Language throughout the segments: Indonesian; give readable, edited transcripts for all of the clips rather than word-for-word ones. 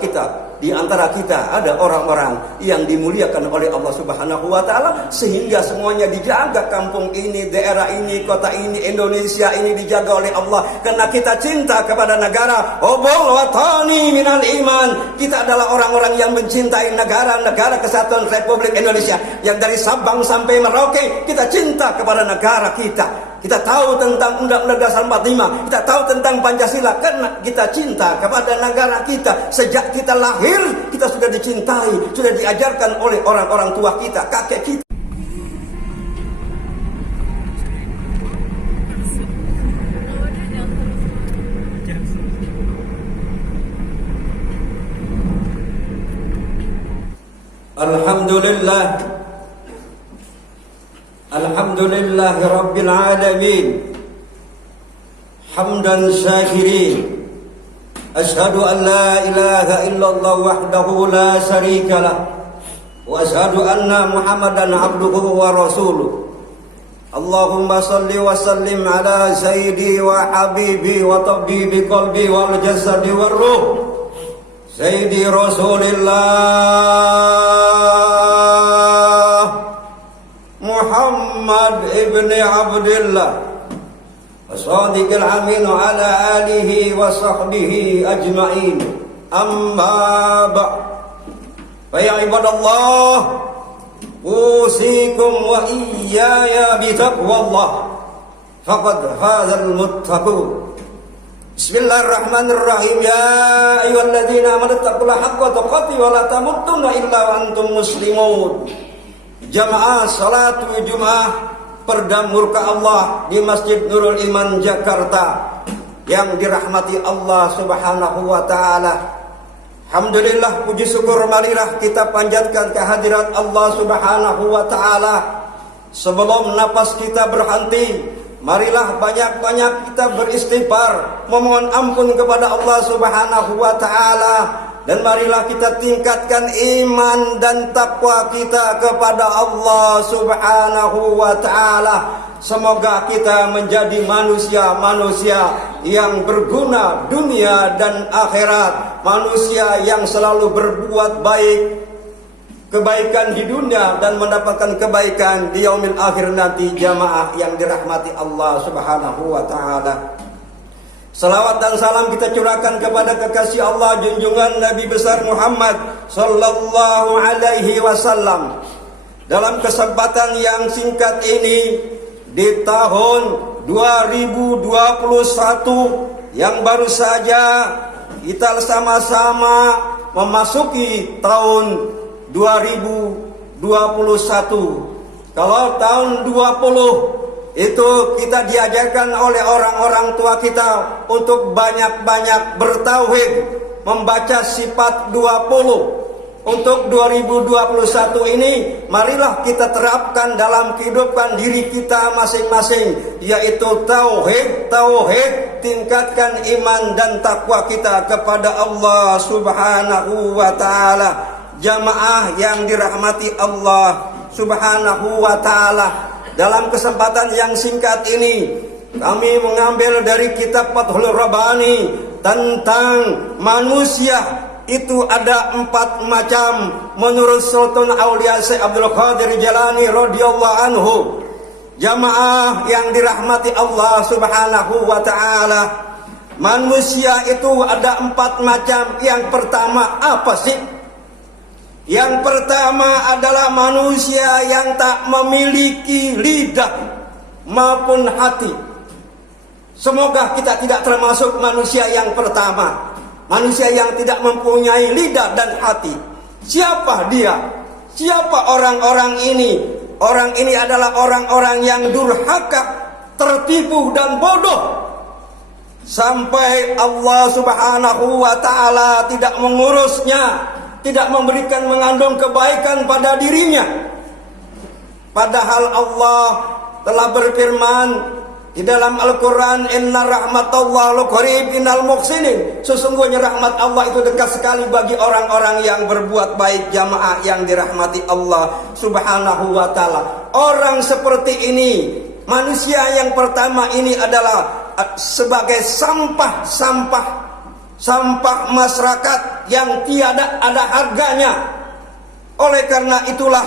kita, di antara kita ada orang-orang yang dimuliakan oleh Allah Subhanahu wa taala, sehingga semuanya dijaga, kampung ini, daerah ini, kota ini, Indonesia ini dijaga oleh Allah karena kita cinta kepada negara. Hubul watani minal iman. Kita adalah orang-orang yang mencintai negara kesatuan Republik Indonesia, yang dari Sabang sampai Merauke kita cinta kepada negara kita. Kita tahu tentang Undang-Undang Dasar 45, kita tahu tentang Pancasila karena kita cinta kepada negara kita. Sejak kita lahir, kita sudah dicintai, sudah diajarkan oleh orang-orang tua kita, kakek kita. Alhamdulillah. Alhamdulillahi Rabbil Alamin. Hamdan syakirin. Ashhadu an la ilaha illallah wahdahu la syarika lah. Wa ashhadu anna Muhammadan abduhu wa rasuluh. Allahumma salli wa sallim ala sayyidi wa habibi wa tabibi qalbi wal jasadi wal ruh. Sayyidi Rasulillah Muhammad ibn Abdullah as-sadiqil amin ala alihi wa sahbihi ajma'in. Amma ba'd. Fa ya ibadallah, usikum wa iyaya bi taqwallah. Faqad fazal muttaqun. Bismillahirrahmanirrahim. Ya ayyuhalladzina amanu taqullaha haqqa tuqatih wa la tamutunna illa wa antum muslimun. Jamaah salat Jumat perdam murka Allah di Masjid Nurul Iman Jakarta yang dirahmati Allah Subhanahu wa taala. Alhamdulillah, puji syukur marilah kita panjatkan kehadirat Allah Subhanahu wa taala. Sebelum napas kita berhenti, marilah banyak-banyak kita beristighfar, memohon ampun kepada Allah Subhanahu wa taala. Dan marilah kita tingkatkan iman dan takwa kita kepada Allah Subhanahu wa taala. Semoga kita menjadi manusia-manusia yang berguna dunia dan akhirat, manusia yang selalu berbuat baik, kebaikan di dunia dan mendapatkan kebaikan di yaumil akhir nanti. Jamaah yang dirahmati Allah Subhanahu wa taala. Salawat dan salam kita curahkan kepada kekasih Allah junjungan Nabi besar Muhammad sallallahu alaihi wasallam. Dalam kesempatan yang singkat ini di tahun 2021 yang baru saja kita sama-sama memasuki tahun 2021. Kalau tahun 20 itu kita diajarkan oleh orang-orang tua kita untuk banyak-banyak bertauhid, membaca sifat 20. Untuk 2021 ini marilah kita terapkan dalam kehidupan diri kita masing-masing, yaitu tauhid, tingkatkan iman dan takwa kita kepada Allah Subhanahu wa taala. Jamaah yang dirahmati Allah Subhanahu wa taala, dalam kesempatan yang singkat ini kami mengambil dari kitab Fathul Rabbani tentang manusia itu ada 4 macam menurut Sultan Aulia Syekh Abdul Qadir Jalani radhiyallahu anhu. Jamaah yang dirahmati Allah Subhanahu wa taala, manusia itu ada 4 macam. Yang pertama apa sih? Yang pertama adalah manusia yang tak memiliki lidah maupun hati. Semoga kita tidak termasuk manusia yang pertama, manusia yang tidak mempunyai lidah dan hati. Siapa dia? Siapa orang-orang ini? Orang ini adalah orang-orang yang durhaka, tertipu dan bodoh, sampai Allah Subhanahu wa taala tidak mengurusnya, tidak memberikan mengandung kebaikan pada dirinya. Padahal Allah telah berfirman di dalam Al-Quran, Inna rahmatallahi qarib minal muhsinin. Sesungguhnya rahmat Allah itu dekat sekali bagi orang-orang yang berbuat baik. Jamaah yang dirahmati Allah Subhanahu wa ta'ala, orang seperti ini, manusia yang pertama ini adalah sebagai sampah sampah masyarakat yang tiada ada harganya. Oleh karena itulah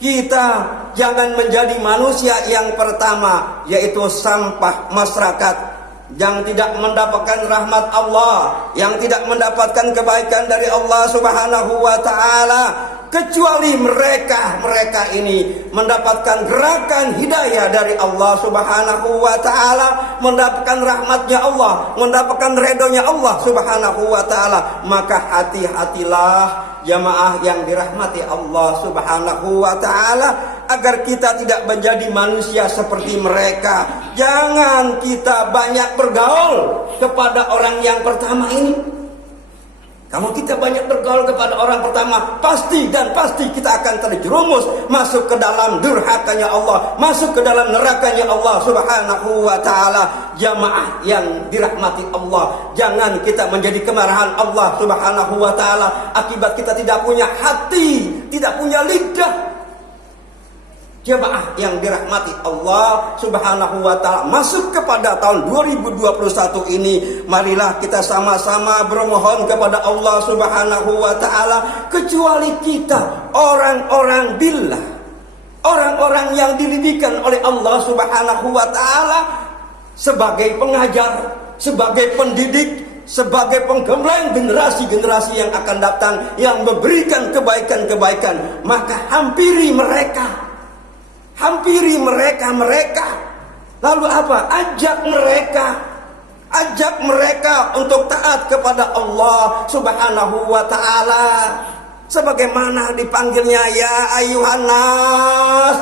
kita jangan menjadi manusia yang pertama, yaitu sampah masyarakat, yang tidak mendapatkan rahmat Allah, yang tidak mendapatkan kebaikan dari Allah Subhanahu wa taala, kecuali mereka ini mendapatkan gerakan hidayah dari Allah Subhanahu wa taala, mendapatkan rahmatnya Allah, mendapatkan ridhonya Allah Subhanahu wa taala. Maka hati-hatilah jamaah yang dirahmati Allah Subhanahu wa taala, agar kita tidak menjadi manusia seperti mereka. Jangan kita banyak bergaul kepada orang yang pertama ini. Kalau kita banyak bergaul kepada orang pertama, pasti kita akan terjerumus masuk ke dalam durhakanya Allah, masuk ke dalam nerakanya Allah Subhanahu wa taala. Jamaah yang dirahmati Allah, jangan kita menjadi kemarahan Allah Subhanahu wa taala akibat kita tidak punya hati, tidak punya lidah. Jemaah yang dirahmati Allah Subhanahu wa taala, masuk kepada tahun 2021 ini, marilah kita sama-sama bermohon kepada Allah Subhanahu wa taala, kecuali kita orang-orang billah, orang-orang yang dididikan oleh Allah Subhanahu wa taala sebagai pengajar, sebagai pendidik, sebagai penggembleng generasi-generasi yang akan datang, yang memberikan kebaikan-kebaikan. Maka hampiri mereka, lalu apa? Ajak mereka untuk taat kepada Allah Subhanahu wa taala, sebagaimana dipanggilnya ya ayuhan nas,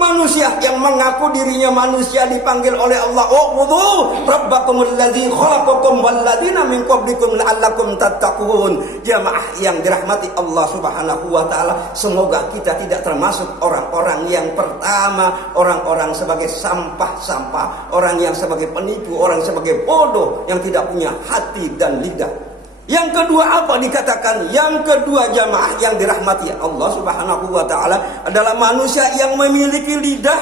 manusia yang mengaku dirinya manusia dipanggil oleh Allah, u'budu rabbakumul ladzi khalaqakum wal ladzina min qablikum la'allakum tattaqun. Jamaah yang dirahmati Allah Subhanahu wa taala, semoga kita tidak termasuk orang-orang yang pertama, orang-orang sebagai sampah-sampah, orang yang sebagai penipu, orang sebagai bodoh yang tidak punya hati dan lidah. Yang kedua apa dikatakan? Yang kedua jamaah yang dirahmati Allah Subhanahu wa taala adalah manusia yang memiliki lidah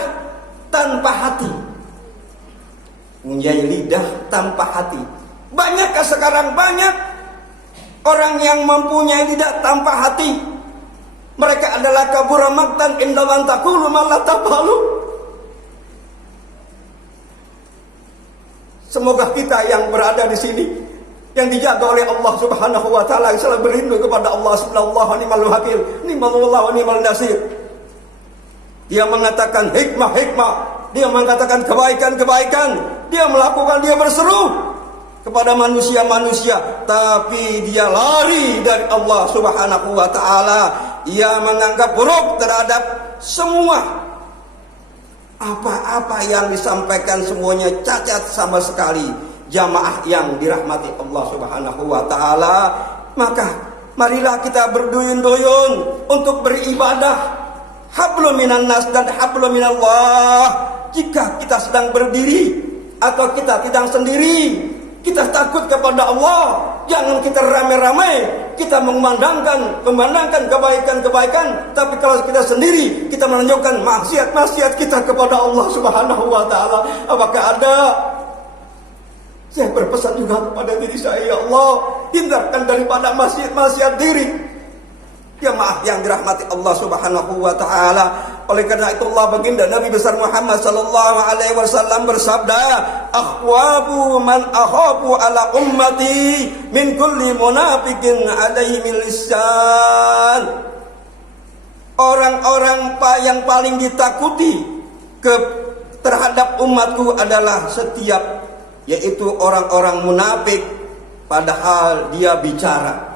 tanpa hati. Punya lidah tanpa hati. Banyakkah sekarang? Banyak orang yang mempunyai lidah tanpa hati. Mereka adalah kabura maqtan inda man taqulu ma la taf'alu. Semoga kita yang berada di sini, yang dijaga oleh Allah Subhanahu wa taala, yang selalu berlindung kepada Allah subhanahu ni'mal wakil, ni'malullah wa ni'mal nasir. Dia mengatakan hikmah-hikmah, dia mengatakan kebaikan-kebaikan, dia melakukan, dia berseru kepada manusia-manusia, tapi dia lari dari Allah Subhanahu wa taala. Ia menganggap buruk terhadap semua apa-apa yang disampaikan, semuanya cacat sama sekali. Jamaah yang dirahmati Allah Subhanahu wa taala, maka marilah kita berduyun-duyun untuk beribadah. Hablum minan nas dan hablum minallah. Jika kita sedang berdiri atau kita tidak sendiri, kita takut kepada Allah. Jangan kita ramai-ramai kita memandangkan kebaikan-kebaikan, tapi kalau kita sendiri kita menunjukkan maksiat-maksiat kita kepada Allah Subhanahu wa taala. Apakah ada? Saya berpesan juga kepada diri saya, ya Allah, hindarkan daripada maksiat-maksiat diri. Jemaah yang dirahmati Allah Subhanahu wa taala. Oleh karena itu Allah baginda Nabi besar Muhammad sallallahu alaihi wasallam bersabda, "Akhwafu man akhafu ala ummati min kulli munafiqin alaihi lisan." Orang-orang yang paling ditakuti terhadap umatku adalah setiap, yaitu orang-orang munafik padahal dia bicara.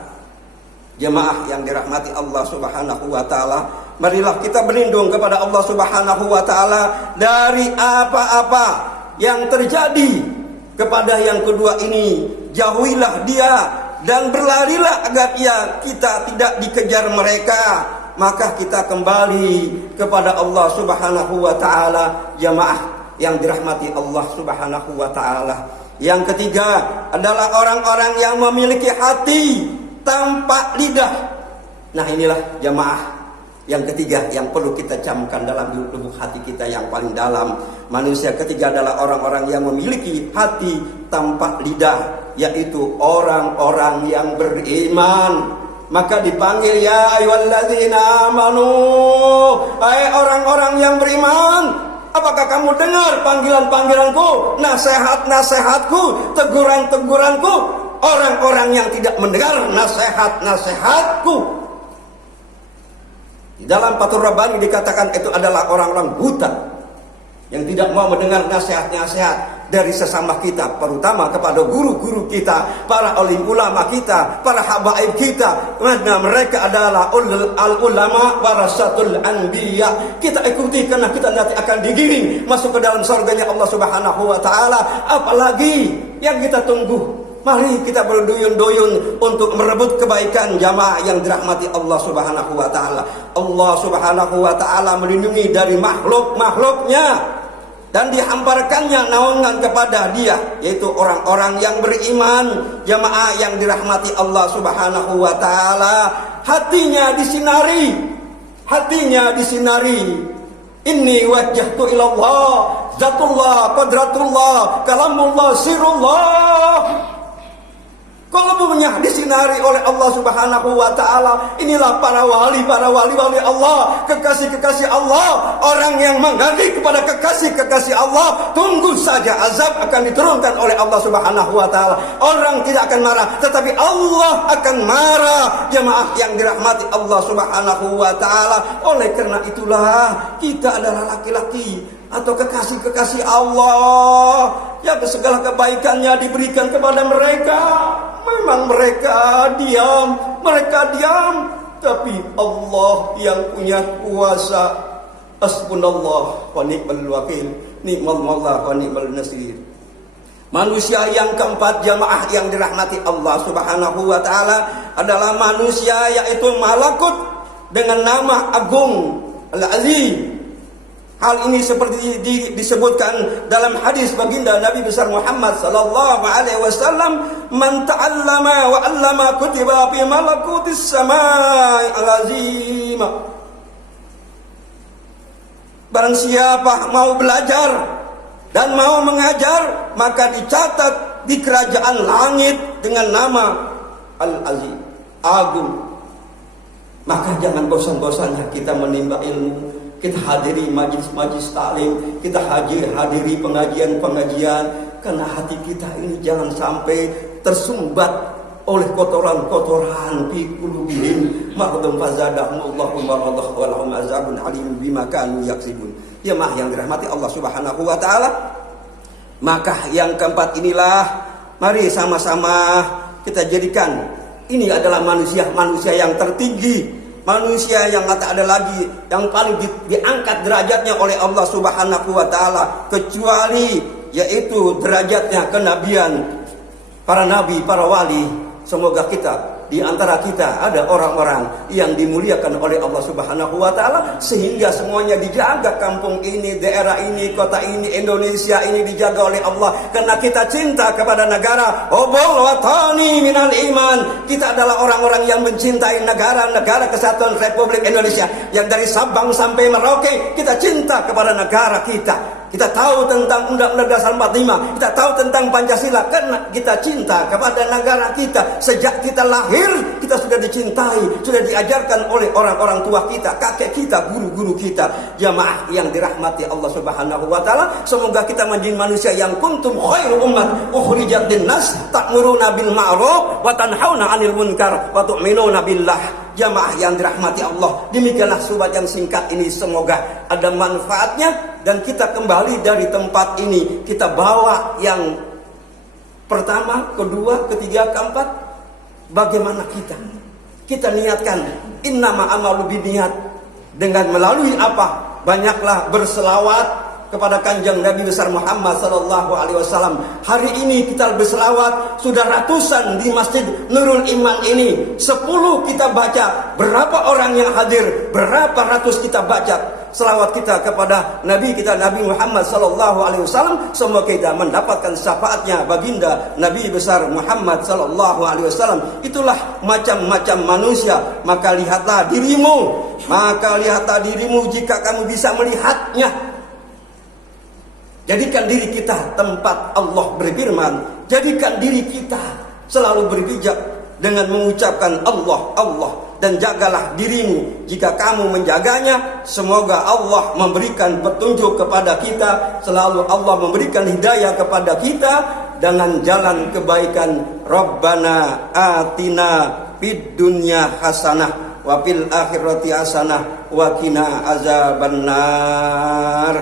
Jemaah yang dirahmati Allah Subhanahu wa taala, marilah kita berlindung kepada Allah Subhanahu wa taala dari apa-apa yang terjadi kepada yang kedua ini. Jauhilah dia dan berlarilah agar kita tidak dikejar mereka. Maka kita kembali kepada Allah Subhanahu wa taala. Jemaah yang dirahmati Allah Subhanahu wa taala. Yang ketiga adalah orang-orang yang memiliki hati tanpa lidah. Nah inilah jemaah Yang ketiga yang perlu kita camkan dalam lubuk hati kita yang paling dalam, manusia ketiga adalah orang-orang yang memiliki hati tanpa lidah, yaitu orang-orang yang beriman. Maka dipanggil ya ayyuhalladzina amanu, hai orang-orang yang beriman, apakah kamu dengar panggilan-panggilanku, nasihat-nasihatku, teguran-teguranku? Orang-orang yang tidak mendengar nasihat-nasihatku, di dalam Fathur Rabbani dikatakan itu adalah orang-orang buta yang tidak mau mendengar nasihat-nasihat dari sesama kita, terutama kepada guru-guru kita, para alim ulama kita, para habaib kita. Karena mereka adalah al-ulama warasatul anbiya. Kita ikuti karena kita nanti akan digiring masuk ke dalam surganya Allah Subhanahu wa taala. Apalagi yang kita tunggu? Mari kita berduyun-duyun untuk merebut kebaikan jamaah yang dirahmati Allah Subhanahu wa taala. Allah Subhanahu wa taala melindungi dari makhluk-makhluknya dan dihamparkannya naungan kepada Dia, yaitu orang-orang yang beriman, jamaah yang dirahmati Allah Subhanahu wa taala. Hatinya disinari. Inni wajjahtu ilallah, zatullah, qadratullah, kalamullah, sirullah. Kalbunya disinari oleh Allah Subhanahu wa taala. Inilah para wali Allah, kekasih-kekasih Allah, orang yang mengabdi kepada kekasih-kekasih Allah. Tunggu saja azab akan diturunkan oleh Allah Subhanahu wa taala. Orang tidak akan marah, tetapi Allah akan marah. Jemaah yang dirahmati Allah Subhanahu wa taala. Oleh karena itulah kita adalah laki-laki atau kekasih-kekasih Allah yang segala kebaikannya diberikan kepada mereka. Memang mereka diam, tapi Allah yang punya kuasa. Hasbunallah wa ni'mal wakil, ni'mal maula wa ni'mal nasir. Manusia yang keempat, jamaah yang dirahmati Allah Subhanahu wa taala, adalah manusia yaitu malakut dengan nama agung Al-Azim. Hal ini seperti disebutkan dalam hadis baginda Nabi besar Muhammad sallallahu alaihi wasallam, "Man ta'allama wa 'allama kutiba fi malakutis samai al-azim." Barang siapa mau belajar dan mau mengajar, maka dicatat di kerajaan langit dengan nama Al-Azim, agung. Maka jangan bosan-bosannya kita menimba ilmu, kita hadiri majlis-majlis taklim, kita hadiri pengajian-pengajian, karena hati kita ini jangan sampai tersumbat oleh kotoran-kotoran fi qulubihim maradun fazadahumullahu maradah wa lahum azabun alim bima kanu yaksibun. Jemaah yang dirahmati Allah Subhanahu wa taala, maka yang keempat inilah mari sama-sama kita jadikan ini adalah manusia yang tertinggi, manusia yang tak ada lagi yang paling diangkat derajatnya oleh Allah Subhanahu wa taala kecuali yaitu derajatnya kenabian, para nabi, para wali. Semoga di antara kita ada orang-orang yang dimuliakan oleh Allah Subhanahu wa taala sehingga semuanya dijaga, kampung ini, daerah ini, kota ini, Indonesia ini dijaga oleh Allah karena kita cinta kepada negara. Hubul watani minal iman. Kita adalah orang-orang yang mencintai negara kesatuan Republik Indonesia, yang dari Sabang sampai Merauke kita cinta kepada negara kita. Kita tahu tentang Undang-Undang Dasar 45, kita tahu tentang Pancasila karena kita cinta kepada negara kita. Sejak kita lahir kita sudah dicintai, sudah diajarkan oleh orang-orang tua kita, kakek kita, guru-guru kita. Jamaah yang dirahmati Allah Subhanahu wa taala, semoga kita menjadi manusia yang kuntum khairu ummat ukhrijat linnas ta'muruna bil ma'ruf wa tanhauna 'anil munkar wa tu'minuna billah. Jamaah yang dirahmati Allah, demikianlah surat yang singkat ini, semoga ada manfaatnya dan kita kembali dari tempat ini kita bawa yang pertama, kedua, ketiga, keempat. Bagaimana kita niatkan innama amalu binniyat, dengan melalui apa? Banyaklah berselawat kepada kanjeng Nabi besar Muhammad sallallahu alaihi wasallam. Hari ini kita berselawat sudah ratusan di Masjid Nurul Iman ini. 10 kita baca, berapa orang yang hadir, berapa ratus kita baca selawat kita kepada Nabi kita Nabi Muhammad sallallahu alaihi wasallam. Semoga kita mendapatkan syafaatnya baginda Nabi besar Muhammad sallallahu alaihi wasallam. Itulah macam-macam manusia. Maka lihatlah dirimu jika kamu bisa melihatnya. Jadikan diri kita tempat Allah berfirman. Jadikan diri kita selalu berbijak dengan mengucapkan Allah, Allah. Dan jagalah dirimu. Jika kamu menjaganya, semoga Allah memberikan petunjuk kepada kita. Selalu Allah memberikan hidayah kepada kita dengan jalan kebaikan. Rabbana atina fid dunya hasanah wa fil akhirati hasanah wa qina azabannar.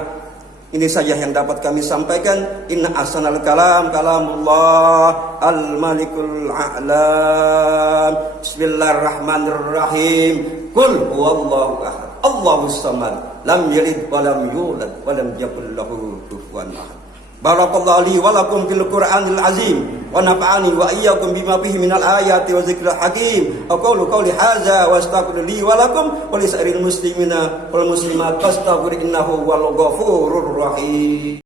Ini saja yang dapat kami sampaikan. Inna ahsanal kalam kalamullah al-malikul a'lam. Bismillahirrahmanirrahim. Qul huwallahu ahad, Allahus samad, lam yalid wa lam yulad wa lam yakul lahu kufuwan ahad. Barakallahu li wa lakum fil Qur'anil azim wa nafa'ani wa iyyakum bima fihi minal ayati wa dzikril hakim. Aqulu qawli hadza wa astaghfiru li wa lakum wa li sa'iril muslimina wal muslimat fastaghfiru innahu wal ghafurur rahim.